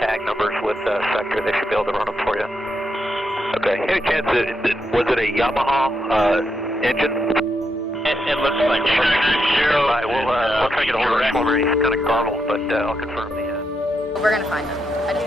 tag numbers with Sector. They should be able to run them for you. Okay. Any chance was it a Yamaha engine? It looks like All right, we'll try to get a hold of the former. He's kind of garbled, but I'll confirm the. We're gonna find them. I just